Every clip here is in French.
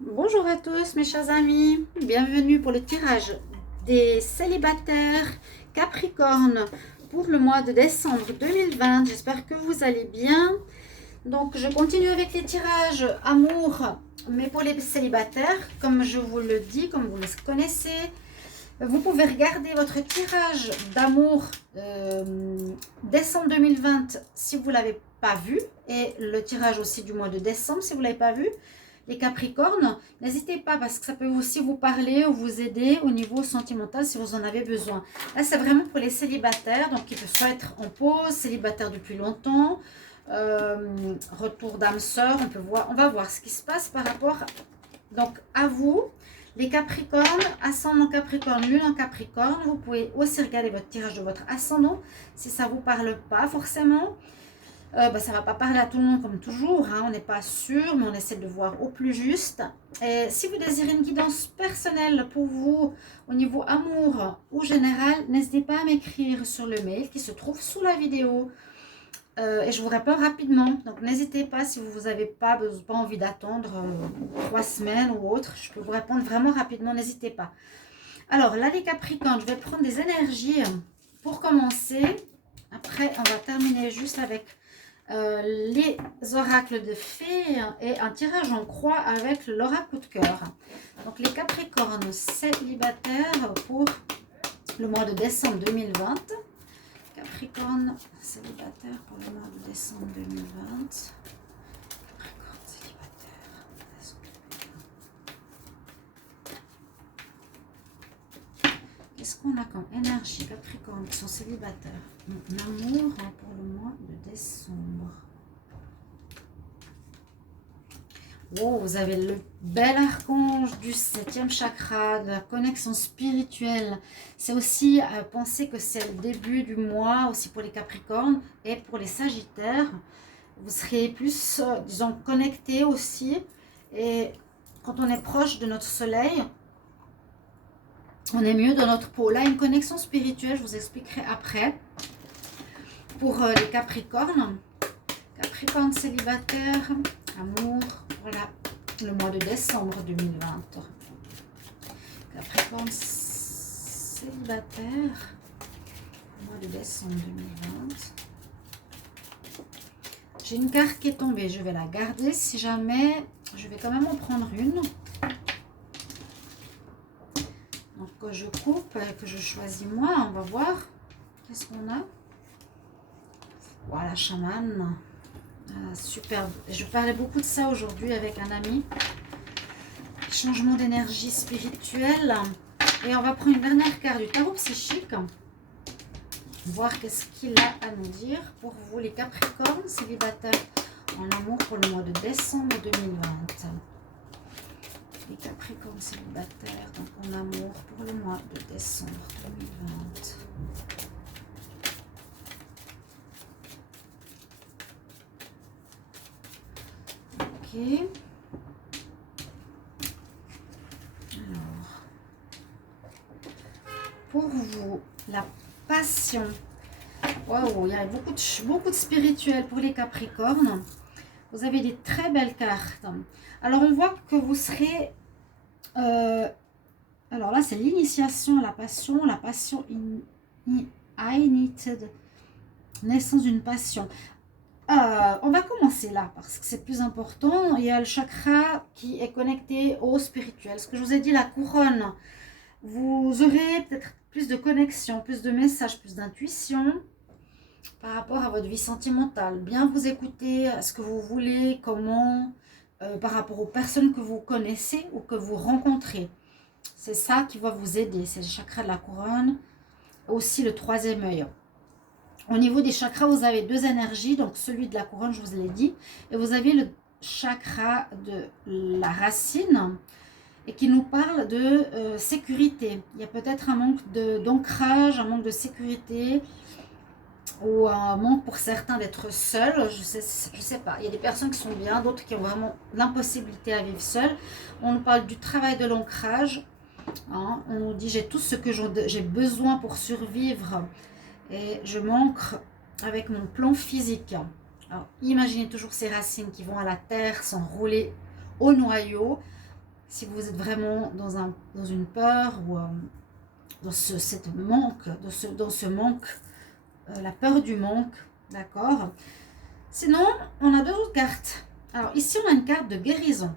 Bonjour à tous mes chers amis, bienvenue pour le tirage des célibataires Capricorne pour le mois de décembre 2020. J'espère que vous allez bien. Donc je continue avec les tirages amour, mais pour les célibataires, comme je vous le dis, comme vous le connaissez, vous pouvez regarder votre tirage d'amour décembre 2020 si vous ne l'avez pas vu, et le tirage aussi du mois de décembre si vous ne l'avez pas vu. Les Capricornes, n'hésitez pas parce que ça peut aussi vous parler ou vous aider au niveau sentimental si vous en avez besoin. Là, c'est vraiment pour les célibataires, donc qui peuvent soit être en pause, célibataires depuis longtemps, retour d'âme sœur, on va voir ce qui se passe par rapport donc à vous. Les Capricornes, ascendant Capricorne, lune en Capricorne, vous pouvez aussi regarder votre tirage de votre ascendant si ça ne vous parle pas forcément. Ça ne va pas parler à tout le monde comme toujours, hein, on n'est pas sûr, mais on essaie de voir au plus juste. Et si vous désirez une guidance personnelle pour vous au niveau amour ou général, n'hésitez pas à m'écrire sur le mail qui se trouve sous la vidéo. Et je vous réponds rapidement. Donc n'hésitez pas si vous n'avez pas envie d'attendre 3 semaines ou autre. Je peux vous répondre vraiment rapidement, n'hésitez pas. Alors là les Capricornes, je vais prendre des énergies pour commencer. Après on va terminer juste avec les oracles de fées et un tirage en croix avec l'oracle coup de cœur. Donc les Capricornes célibataires pour le mois de décembre 2020. Capricorne célibataire pour le mois de décembre 2020. Capricorne célibataire. Qu'est-ce qu'on a comme énergie Capricorne qui sont célibataires? L'amour pour le mois de décembre. Oh, vous avez le bel archange du 7e chakra, de la connexion spirituelle. C'est aussi penser que c'est le début du mois, aussi pour les Capricornes et pour les Sagittaires. Vous serez plus, disons, connectés aussi. Et quand on est proche de notre soleil, on est mieux dans notre peau. Là, une connexion spirituelle, je vous expliquerai après. Pour les Capricornes, Capricorne célibataire, amour, voilà, le mois de décembre 2020. Capricorne célibataire, le mois de décembre 2020. J'ai une carte qui est tombée, je vais la garder. Si jamais, je vais quand même en prendre une. Donc que je coupe et que je choisis moi, on va voir. Qu'est-ce qu'on a? Voilà, chaman. Superbe. Je parlais beaucoup de ça aujourd'hui avec un ami. Changement d'énergie spirituelle. Et on va prendre une dernière carte du tarot psychique. Voir qu'est-ce qu'il a à nous dire pour vous les Capricornes célibataires en amour pour le mois de décembre 2020. Les Capricornes célibataires donc en amour pour le mois de décembre 2020. Ok. Alors, pour vous, la passion. Waouh, il y a beaucoup de spirituel pour les Capricornes. Vous avez des très belles cartes. Alors, on voit que vous serez... alors là, c'est l'initiation, la passion ignited, naissance d'une passion. On va commencer là parce que c'est plus important. Il y a le chakra qui est connecté au spirituel. Ce que je vous ai dit, la couronne. Vous aurez peut-être plus de connexion, plus de messages, plus d'intuition par rapport à votre vie sentimentale. Bien vous écouter, ce que vous voulez, comment, par rapport aux personnes que vous connaissez ou que vous rencontrez. C'est ça qui va vous aider. C'est le chakra de la couronne. Aussi le 3e œil. Au niveau des chakras, vous avez 2 énergies. Donc celui de la couronne, je vous l'ai dit. Et vous avez le chakra de la racine. Et qui nous parle de sécurité. Il y a peut-être un manque d'ancrage, un manque de sécurité. Ou un manque pour certains d'être seuls. Je sais pas. Il y a des personnes qui sont bien. D'autres qui ont vraiment l'impossibilité à vivre seuls. On nous parle du travail de l'ancrage. Hein, on nous dit j'ai tout ce que j'ai besoin pour survivre et je manque avec mon plan physique. Alors, imaginez toujours ces racines qui vont à la terre s'enrouler au noyau si vous êtes vraiment dans une peur ou dans cette manque, dans ce manque, la peur du manque, d'accord. Sinon, on a deux autres cartes. Alors ici, on a une carte de guérison.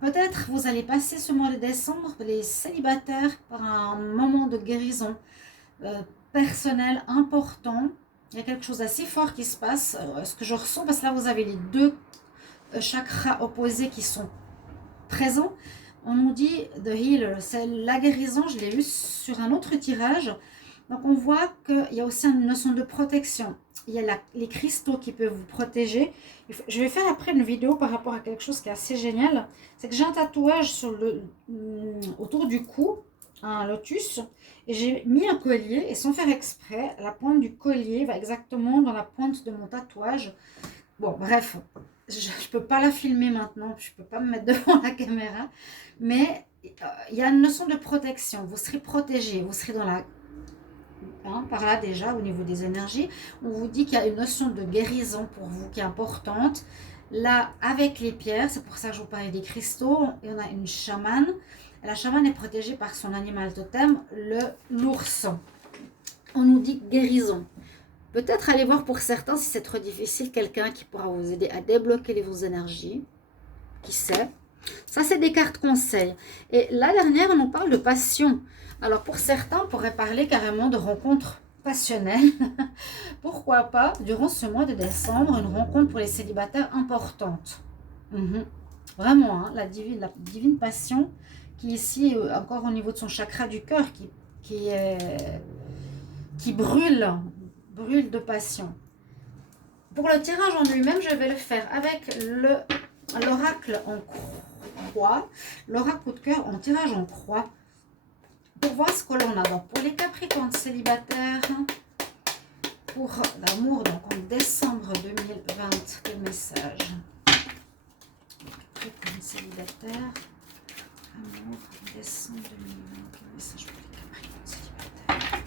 Peut-être vous allez passer ce mois de décembre, les célibataires, par un moment de guérison personnel important. Il y a quelque chose d'assez fort qui se passe, ce que je ressens, parce que là, vous avez les deux chakras opposés qui sont présents. On nous dit The Healer, c'est la guérison, je l'ai eu sur un autre tirage. Donc on voit qu'il y a aussi une notion de protection. Il y a les cristaux qui peuvent vous protéger. Je vais faire après une vidéo par rapport à quelque chose qui est assez génial. C'est que j'ai un tatouage sur autour du cou, un lotus. Et j'ai mis un collier et sans faire exprès, la pointe du collier va exactement dans la pointe de mon tatouage. Bon, bref, je ne peux pas la filmer maintenant. Je ne peux pas me mettre devant la caméra. Mais il y a une notion de protection. Vous serez protégé. Vous serez dans la... par là déjà au niveau des énergies, on vous dit qu'il y a une notion de guérison pour vous qui est importante. Là, avec les pierres, c'est pour ça que je vous parlais des cristaux, et on a une chamane. La chamane est protégée par son animal totem, l'ours. On nous dit guérison. Peut-être aller voir pour certains, si c'est trop difficile, quelqu'un qui pourra vous aider à débloquer vos énergies. Qui sait? Ça, c'est des cartes conseils. Et la dernière, on nous parle de passion. Alors, pour certains, on pourrait parler carrément de rencontres passionnelles. Pourquoi pas, durant ce mois de décembre, une rencontre pour les célibataires importante. Vraiment, hein, la divine passion qui ici, encore au niveau de son chakra du cœur, qui brûle de passion. Pour le tirage en lui-même, je vais le faire avec l'oracle en croix, l'oracle coup de cœur en tirage en croix, pour voir ce que l'on a. Donc pour les Capricornes célibataires, pour l'amour, donc en décembre 2020, quel message? Capricornes célibataires, amour, décembre 2020, quel message pour les Capricornes célibataires?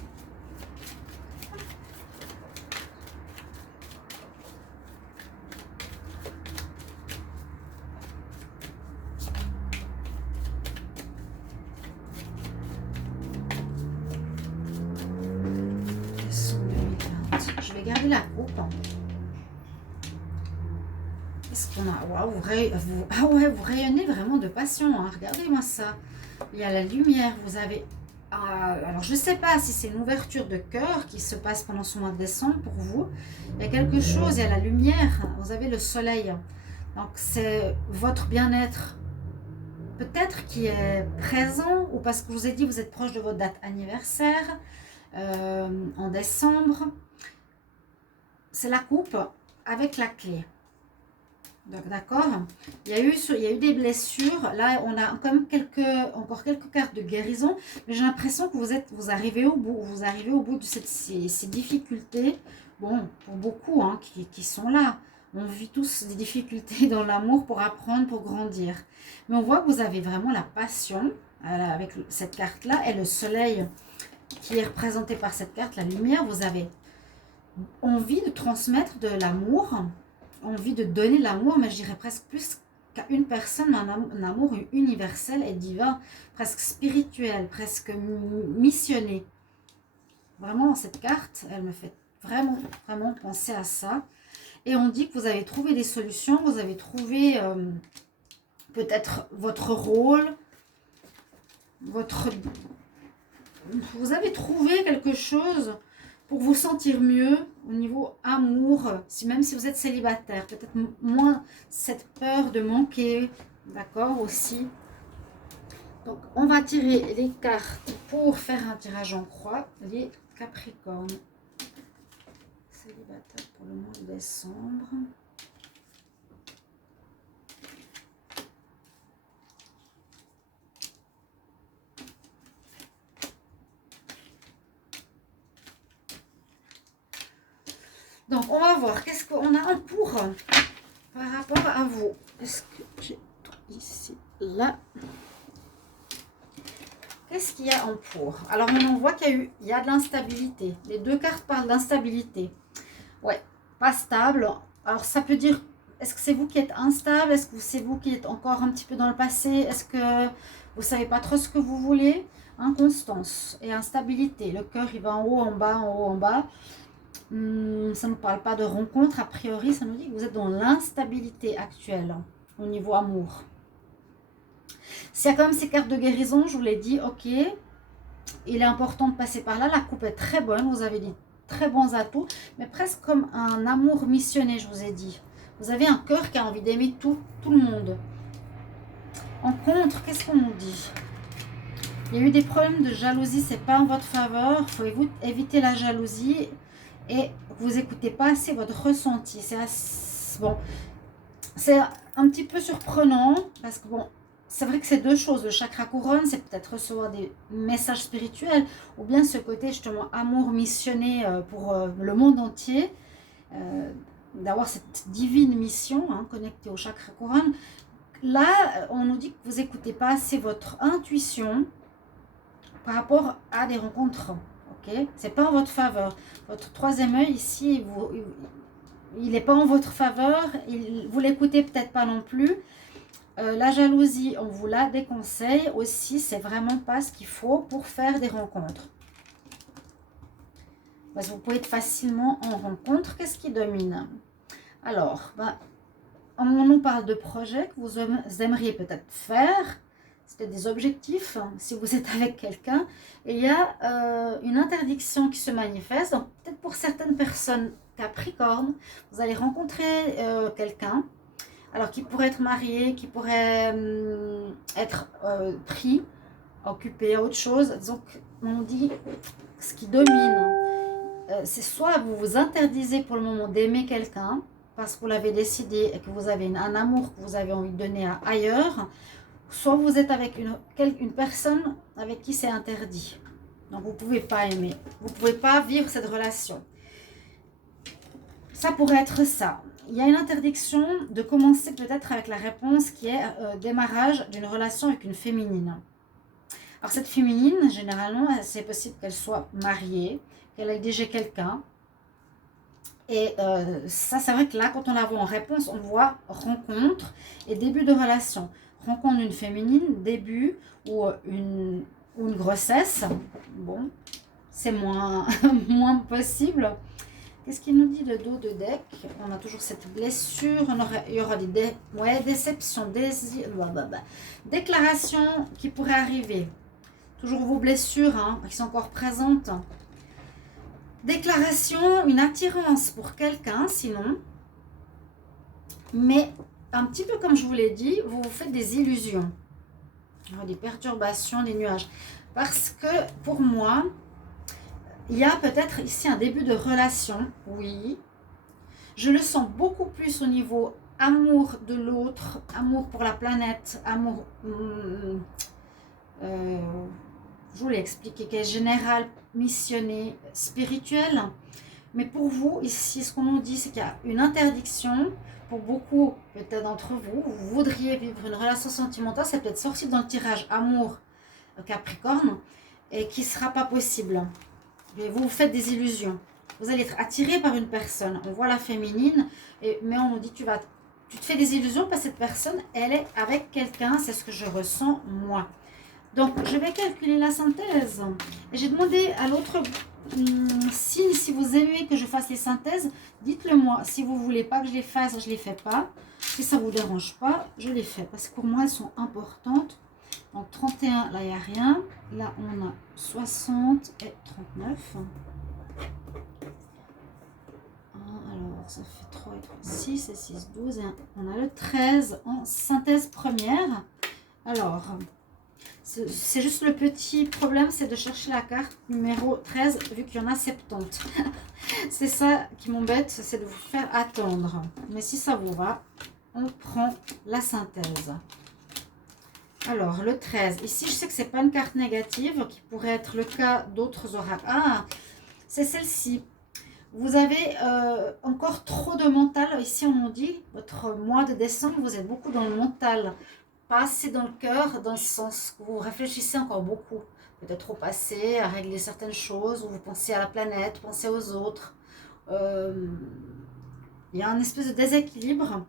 Regardez la coupe. Qu'est-ce qu'on a? Waouh, vous rayonnez vraiment de passion. Hein. Regardez-moi ça. Il y a la lumière. Vous avez... alors, je ne sais pas si c'est une ouverture de cœur qui se passe pendant ce mois de décembre pour vous. Il y a quelque chose. Il y a la lumière. Vous avez le soleil. Donc, c'est votre bien-être. Peut-être qui est présent ou parce que je vous ai dit vous êtes proche de votre date anniversaire en décembre. C'est la coupe avec la clé. Donc, d'accord. Il y a eu des blessures. Là, on a quand même encore quelques cartes de guérison. Mais j'ai l'impression que vous arrivez au bout. Vous arrivez au bout de ces difficultés. Bon, pour beaucoup hein, qui sont là. On vit tous des difficultés dans l'amour pour apprendre, pour grandir. Mais on voit que vous avez vraiment la passion avec cette carte-là. Et le soleil qui est représenté par cette carte, la lumière, vous avez... envie de transmettre de l'amour, envie de donner l'amour, mais je dirais presque plus qu'à une personne, un amour universel et divin, presque spirituel, presque missionné. Vraiment, cette carte, elle me fait vraiment penser à ça. Et on dit que vous avez trouvé des solutions, vous avez trouvé peut-être votre rôle, vous avez trouvé quelque chose pour vous sentir mieux au niveau amour, même si vous êtes célibataire, peut-être moins cette peur de manquer, d'accord aussi. Donc, on va tirer les cartes pour faire un tirage en croix, les Capricornes célibataires pour le mois de décembre. Donc, on va voir qu'est-ce qu'on a en pour par rapport à vous. Est-ce que j'ai ici, là? Qu'est-ce qu'il y a en pour? Alors, on voit qu'il y a de l'instabilité. Les deux cartes parlent d'instabilité. Ouais, pas stable. Alors, ça peut dire est-ce que c'est vous qui êtes instable? Est-ce que c'est vous qui êtes encore un petit peu dans le passé? Est-ce que vous ne savez pas trop ce que vous voulez? Inconstance et instabilité. Le cœur, il va en haut, en bas, en haut, en bas. Ça ne parle pas de rencontre. A priori, ça nous dit que vous êtes dans l'instabilité actuelle au niveau amour. S'il y a quand même ces cartes de guérison, je vous l'ai dit, ok, il est important de passer par là. La coupe est très bonne, vous avez des très bons atouts, mais presque comme un amour missionné, je vous ai dit. Vous avez un cœur qui a envie d'aimer tout le monde. En contre, qu'est-ce qu'on nous dit? Il y a eu des problèmes de jalousie, c'est pas en votre faveur. Il faut éviter la jalousie et vous n'écoutez pas assez votre ressenti. Bon, c'est un petit peu surprenant parce que bon, c'est vrai que c'est deux choses. Le chakra couronne, c'est peut-être recevoir des messages spirituels ou bien ce côté justement amour missionné pour le monde entier, d'avoir cette divine mission connectée au chakra couronne. Là, on nous dit que vous n'écoutez pas assez votre intuition par rapport à des rencontres. Ok, c'est pas en votre faveur. Votre troisième œil ici, il n'est pas en votre faveur. Vous l'écoutez peut-être pas non plus. La jalousie, on vous la déconseille aussi. C'est vraiment pas ce qu'il faut pour faire des rencontres. Parce que vous pouvez être facilement en rencontre. Qu'est-ce qui domine? Alors, on nous parle de projets que vous aimeriez peut-être faire. C'est des objectifs si vous êtes avec quelqu'un. Et il y a une interdiction qui se manifeste. Donc, peut-être pour certaines personnes Capricorne, vous allez rencontrer quelqu'un. Alors, qui pourrait être marié, qui pourrait être pris, occupé à autre chose. Donc, on dit ce qui domine. C'est soit vous vous interdisez pour le moment d'aimer quelqu'un, parce que vous l'avez décidé et que vous avez un amour que vous avez envie de donner ailleurs, soit vous êtes avec une personne avec qui c'est interdit. Donc, vous ne pouvez pas aimer. Vous ne pouvez pas vivre cette relation. Ça pourrait être ça. Il y a une interdiction de commencer peut-être avec la réponse qui est démarrage d'une relation avec une féminine. Alors, cette féminine, généralement, c'est possible qu'elle soit mariée, qu'elle ait déjà quelqu'un. Et ça, c'est vrai que là, quand on la voit en réponse, on voit rencontre et début de relation. Rencontre d'une féminine, début ou une grossesse. Bon, c'est moins possible. Qu'est-ce qu'il nous dit de dos de deck? On a toujours cette blessure. Il y aura des déceptions, déclarations qui pourraient arriver. Toujours vos blessures qui sont encore présentes. Déclaration, une attirance pour quelqu'un, sinon. Mais un petit peu comme je vous l'ai dit, vous vous faites des illusions. Des perturbations, des nuages. Parce que pour moi, il y a peut-être ici un début de relation. Oui. Je le sens beaucoup plus au niveau amour de l'autre, amour pour la planète, amour... je vous l'ai expliqué, qui est général, missionné, spirituel. Mais pour vous, ici, ce qu'on nous dit, c'est qu'il y a une interdiction. Pour beaucoup, peut-être d'entre vous, vous voudriez vivre une relation sentimentale. C'est peut-être sorti dans le tirage amour Capricorne et qui ne sera pas possible. Et vous vous faites des illusions. Vous allez être attiré par une personne. On voit la féminine, mais on nous dit tu te fais des illusions parce que cette personne, elle est avec quelqu'un. C'est ce que je ressens moi. Donc, je vais calculer la synthèse. Et j'ai demandé à l'autre signe, si vous aimez que je fasse les synthèses, dites-le moi. Si vous ne voulez pas que je les fasse, je ne les fais pas. Si ça ne vous dérange pas, je les fais. Parce que pour moi, elles sont importantes. Donc, 31, là, il n'y a rien. Là, on a 60 et 39. Alors, ça fait 3 et 3, 6 et 6, 12. Et on a le 13 en synthèse première. Alors... c'est juste le petit problème, c'est de chercher la carte numéro 13, vu qu'il y en a 70. C'est ça qui m'embête, c'est de vous faire attendre. Mais si ça vous va, on prend la synthèse. Alors, le 13. Ici, je sais que ce n'est pas une carte négative, qui pourrait être le cas d'autres oracles. Ah, c'est celle-ci. Vous avez encore trop de mental. Ici, on nous dit, votre mois de décembre, vous êtes beaucoup dans le mental. Pas assez dans le cœur, dans le sens que vous réfléchissez encore beaucoup. Peut-être au passé, à régler certaines choses, ou vous pensez à la planète, pensez aux autres. Il y a un espèce de déséquilibre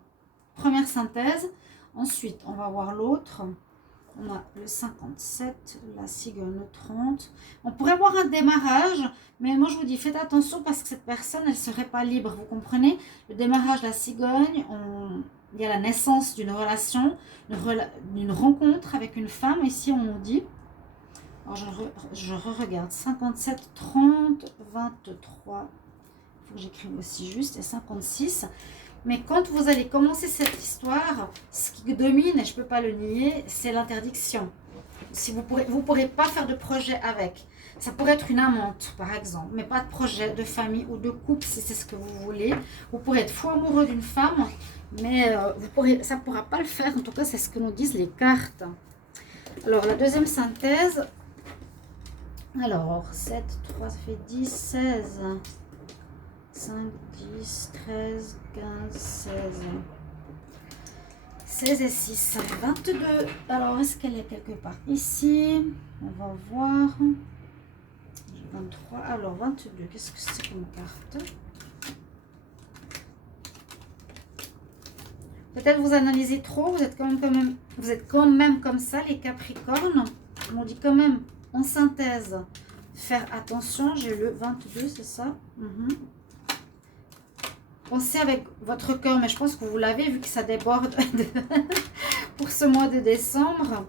première synthèse. Ensuite, on va voir l'autre. On a le 57, la cigogne 30. On pourrait voir un démarrage, mais moi je vous dis, faites attention parce que cette personne, elle ne serait pas libre, vous comprenez? Le démarrage de la cigogne, il y a la naissance d'une relation, d'une rencontre avec une femme. Ici, on nous dit, alors je regarde, 57, 30, 23, il faut que j'écrive aussi juste, et 56. Mais quand vous allez commencer cette histoire, ce qui domine, et je ne peux pas le nier, c'est l'interdiction. Si vous pourrez pas faire de projet avec. Ça pourrait être une amante, par exemple, mais pas de projet de famille ou de couple, si c'est ce que vous voulez. Vous pourrez être fou amoureux d'une femme, mais ça ne pourra pas le faire. En tout cas, c'est ce que nous disent les cartes. Alors, la deuxième synthèse. Alors, 7, 3, ça fait 10, 16... 5, 10, 13, 15, 16. 16 et 6, ça fait 22. Alors, est-ce qu'elle est quelque part ici? On va voir. 23. Alors, 22. Qu'est-ce que c'est comme carte? Peut-être vous analysez trop. Vous êtes quand même comme ça, les Capricornes. On dit quand même, en synthèse, faire attention. J'ai le 22, c'est ça? Pensez avec votre cœur, mais je pense que vous l'avez vu que ça déborde pour ce mois de décembre.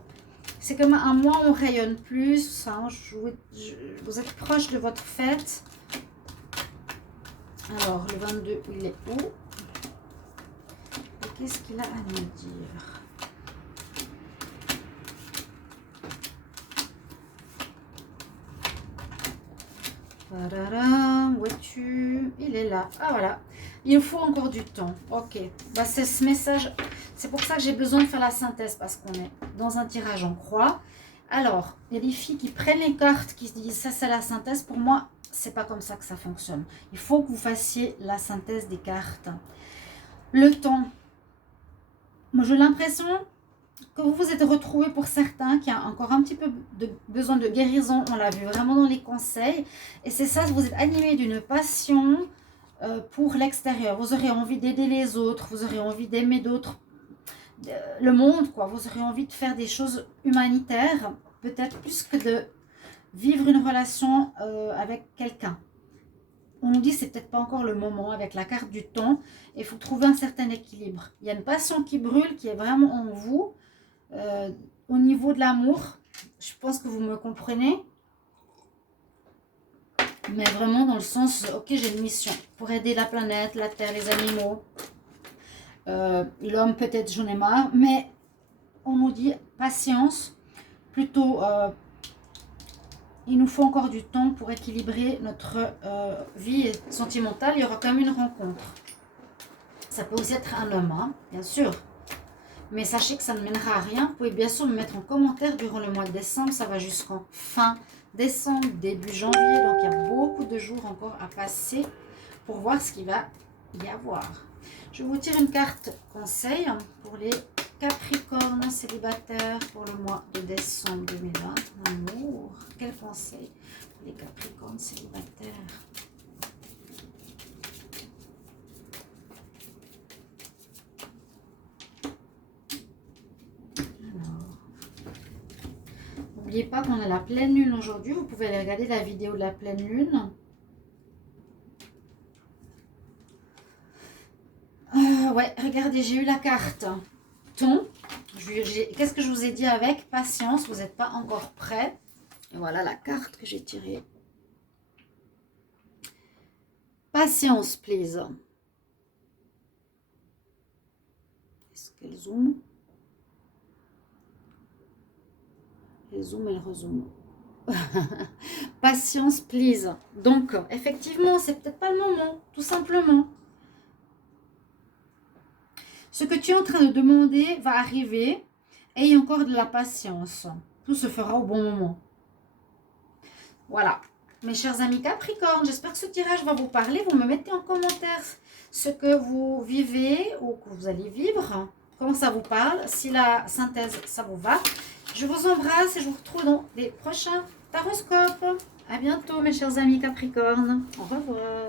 C'est comme un mois où on rayonne plus. Hein, vous êtes proche de votre fête. Alors, le 22, il est où? Et qu'est-ce qu'il a à nous dire? Où es-tu? Il est là. Ah, voilà. Il faut encore du temps. Ok. Bah, c'est ce message. C'est pour ça que j'ai besoin de faire la synthèse parce qu'on est dans un tirage en croix. Alors, il y a des filles qui prennent les cartes, qui se disent ça c'est la synthèse. Pour moi, c'est pas comme ça que ça fonctionne. Il faut que vous fassiez la synthèse des cartes. Le temps. Moi, j'ai l'impression que vous vous êtes retrouvés pour certains qui a encore un petit peu de besoin de guérison. On l'a vu vraiment dans les conseils. Et c'est ça, vous êtes animé d'une passion pour l'extérieur. Vous aurez envie d'aider les autres. Vous aurez envie d'aimer d'autres. Le monde, quoi. Vous aurez envie de faire des choses humanitaires. Peut-être plus que de vivre une relation avec quelqu'un. On nous dit que c'est peut-être pas encore le moment avec la carte du temps. Il faut trouver un certain équilibre. Il y a une passion qui brûle, qui est vraiment en vous. Au niveau de l'amour, je pense que vous me comprenez. Mais vraiment dans le sens, ok, j'ai une mission pour aider la planète, la terre, les animaux. L'homme, peut-être, j'en ai marre. Mais on nous dit patience. Plutôt, il nous faut encore du temps pour équilibrer notre vie sentimentale. Il y aura quand même une rencontre. Ça peut aussi être un homme, hein, bien sûr. Mais sachez que ça ne mènera à rien. Vous pouvez bien sûr me mettre en commentaire durant le mois de décembre. Ça va jusqu'en fin décembre, début janvier. Donc, il y a beaucoup de jours encore à passer pour voir ce qu'il va y avoir. Je vous tire une carte conseil pour les Capricornes célibataires pour le mois de décembre 2020. Amour. Quel conseil pour les Capricornes célibataires? N'oubliez pas qu'on a la pleine lune aujourd'hui. Vous pouvez aller regarder la vidéo de la pleine lune. Ouais, regardez, j'ai eu la carte ton. Qu'est-ce que je vous ai dit avec patience? Vous n'êtes pas encore prêt. Et voilà la carte que j'ai tirée. Patience, please. Est-ce qu'elle zoome? Elle zoome, elle rezoome. Patience, please. Donc, effectivement, c'est peut-être pas le moment, tout simplement. Ce que tu es en train de demander va arriver. Ayez encore de la patience. Tout se fera au bon moment. Voilà. Mes chers amis Capricorne, j'espère que ce tirage va vous parler. Vous me mettez en commentaire ce que vous vivez ou que vous allez vivre. Comment ça vous parle. Si la synthèse, ça vous va. Je vous embrasse et je vous retrouve dans les prochains taroscopes. À bientôt mes chers amis Capricorne. Au revoir.